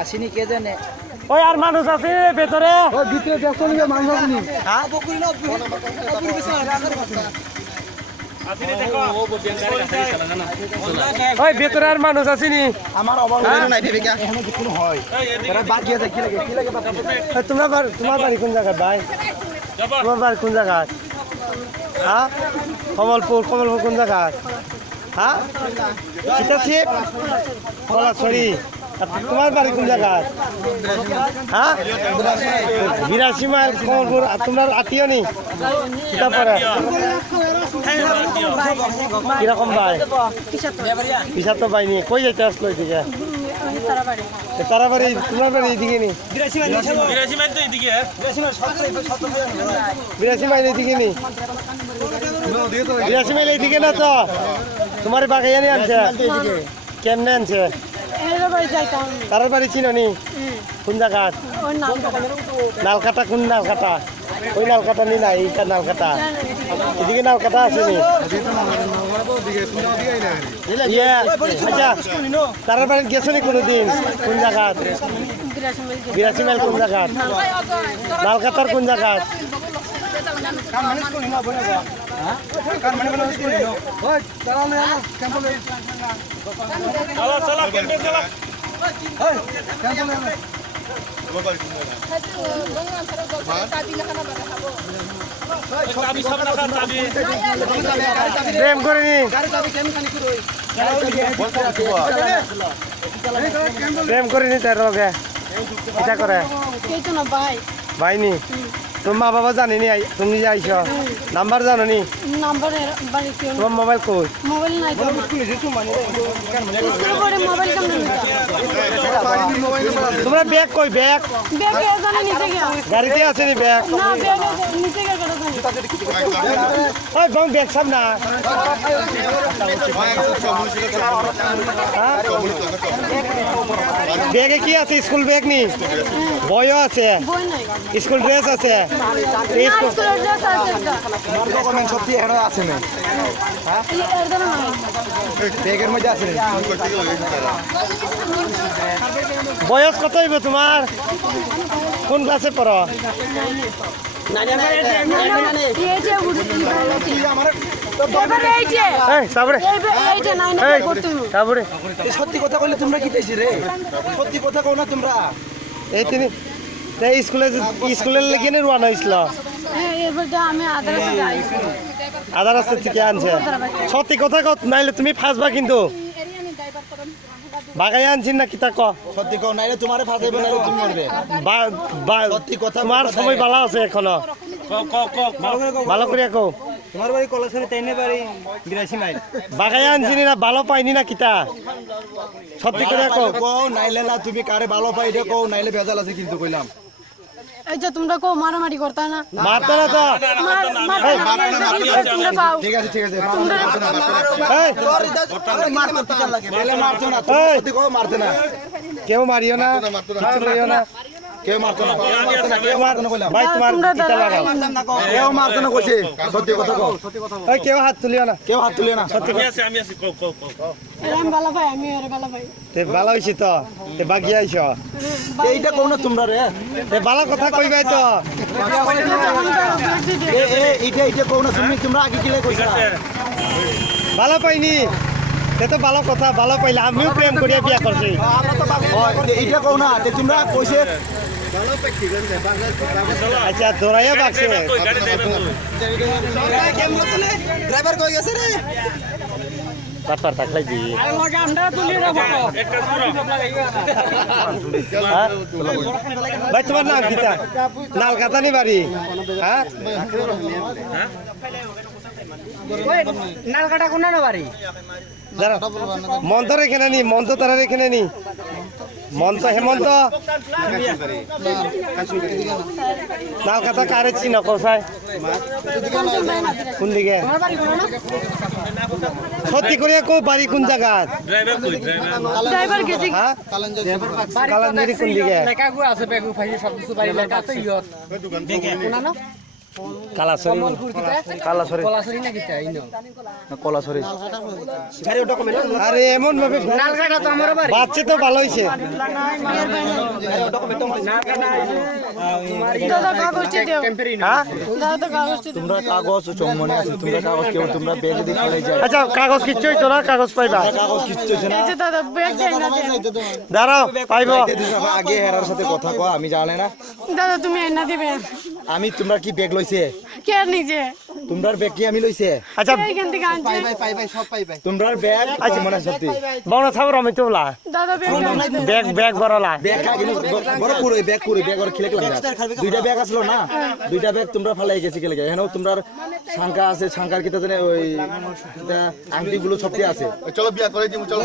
আসেনি কে জানে। ওই আর মানুষ আছে ভেতরে? ওই ভিতরে দেখছো নি মানুষ আসেনি? হ্যাঁ ওই ভেতরে আর মানুষ আসেনি? আমার অভাব নাই ভেবে এখানে কি কোনো হয় এরা বাকি আছে কি লাগে তোমার বাড়ি কোন জায়গায় ভাই? তোমার বাড়ি কোন জায়গায়? হ্যাঁ কমলপুর কোন জায়গায়? হ্যাঁ সীতাশিব কলাছড়ি। তোমার বাড়ি কোন জায়গায়? হ্যাঁ 82 মাইল কমলপুর। তোমরা আত্মীয় নি? কিতা পরে কিরকম ভাই? পিসার তো বাইনি। কই যাইতে আসলো এদিকে? তারাবাড়ি। তোমার বাড়ি এদিকে নি? 82 মাইল এদিকে নি? 82 মাইল এদিকে না তো? তোমার বাগাইয়ানি আনছে? কেমনে আনছে? তার বাড়ি চিনো নি? কোন জায়গা? নালকাটা। কোন নালকাটা? ওই নালকাটা নি না এইটা নালকাটা? এদিকে নালকাটা আছে নি? আচ্ছা তার বাড়ি গেছো নি কোনোদিন? কোন জায়গা? 82 মাইল কোন জায়গা? নালকাটার কোন জায়গা? প্রেম করিনি? প্রেম করিনি তার লগে? এটা করে ভাইনি? তোর মা বাবা জানিনি তুমি যে আইস? নাম্বার জানো নি? তোমার মোবাইল কই? তোমরা ব্যাগ কই? ব্যাগ গাড়িতে আছে নি? ব্যাগ ওই ব্যাগ সব না? ব্যাগে কি আছে? স্কুল ব্যাগ নি? বইও আছে? স্কুল ড্রেস আছে? সত্যি এখানে আছে না? ব্যাগের মধ্যে আছে। বয়স কত হইব তোমার? কোন ক্লাসে পড়ো? সত্যি কথা কইলে তোমরা কি চাইছি রে? সত্যি কথা কও না তোমরা? এই তিনি স্কুলের লেগে রওনা হয়েছিল? আধার রাস্তা থেকে আনছে? সত্যি কথা কত নাইলে তুমি ফাঁসবা কিন্তু। বাগাই আনছি না কিতা ক? সত্যি কও নাইলে তোমারে ফাঁসাইবে নাইলে তুমি মরবে। সত্যি কথা। তোমার সময় ভালো আছে এখনো? ভালো করে কও। তোমার বাড়ি কলাছড়ি, তাই না বাড়ি 82 মাইল? বাগাই আনছি না ভালো পাইনি না কিতা? সত্যি করে কও। কও নাইলে না তুমি কারে ভালো পাই দে কও নাইলে ভেজাল আছে কিন্তু কইলাম। এই যে তোমরা কো মারামারি করতা না? মারতো না তো? ঠিক আছে ঠিক আছে। কেউ মারিও না, মারিও না, কেউ মারতো না, ভাই তোমার কিতা লাগাও? কেউ মারতো না কইছে। সত্যি কথা কও। ওই কেউ হাত তুলিও না, কেউ হাত তুলিও না। সত্যি কথা। আমি ভালো ভাই, আমি ওরে ভালো ভাই। তে ভালো হইছে তো? তে বাগি আইছো? এইটা কও না তোমরা রে। তে ভালো কথা কইবাই তো? এইটা কও না তুমি, তোমরা আগে কিলে কইছা? ভালো পাইনি তে তো ভালো কথা। ভালো পাইলে আমিও প্রেম করিয়া বিয়া করছি। এইটা কও না তে তোমরা কইছে। আচ্ছা দৌড়াইয়া বাগছে। ড্রাইভার কই গেছে রে? তারপর থাকলাই দি ভাই তোমার নাম কিতা? নালকাতানি বাড়ি? হ্যাঁ নালকাটা কোন না বাড়ি? মন্ত রেখে নি? মন্ত তারা রেখে নি? মন্ত হেমন্ত নালকাতা কারে চিন কোথায়? কোন দিকে? সত্যি করিয়া কো বাড়ি কোন জায়গা? ড্রাইভার গেছি। হ্যাঁ কালাঞ্জুরি কোন দিকে? লেকাগু আছে বেগু ফাই সব কিছু বাড়ি লেখা আছে ইয়ত। দেখে কোনা না? কালাসরি কালাসরি কলাছড়ি আরে এমন ভাবে বাচ্চা তো ভালো হয়েছে দাদা কাগজটি দেও হ্যাঁ দাদা কাগজটি দেও তোমরা কাগজ চমনে আছে তোমরা কাগজ কেউ তোমরা ব্যাগ দিয়ে খেলে যায় আচ্ছা কাগজ কিচ্ছু হইতো না কাগজ পাইবা কাগজ কিচ্ছু হচ্ছে না এই যে দাদা ব্যাগ দেন না দেন দাঁড়াও পাইব আগে হেরার সাথে কথা কও আমি জানে না দাদা তুমি এনা দিবে আমি তোমরা কি ব্যাগ লইছে কে নিজে তোমরার ব্যাগ কি আমি লইছে আচ্ছা এইখান থেকে আনছে তোমরার ব্যাগ মনে সত্যি বড় থাবর আমি তোলা দাদা ব্যাগ ব্যাগ বড়লা ব্যাগ কিন্তু বড় করে ব্যাগ করে খেলে গেলাম দুইটা ব্যাগ আসলো না দুইটা ব্যাগ তোমরা ফালাই গেছি খেলে এখানেও তোমরা সংখ্যা আছে সংখ্যার কিতা জানে ওই আংটি গুলো সবটি আছে চলো বিয়া করে দিমু চলো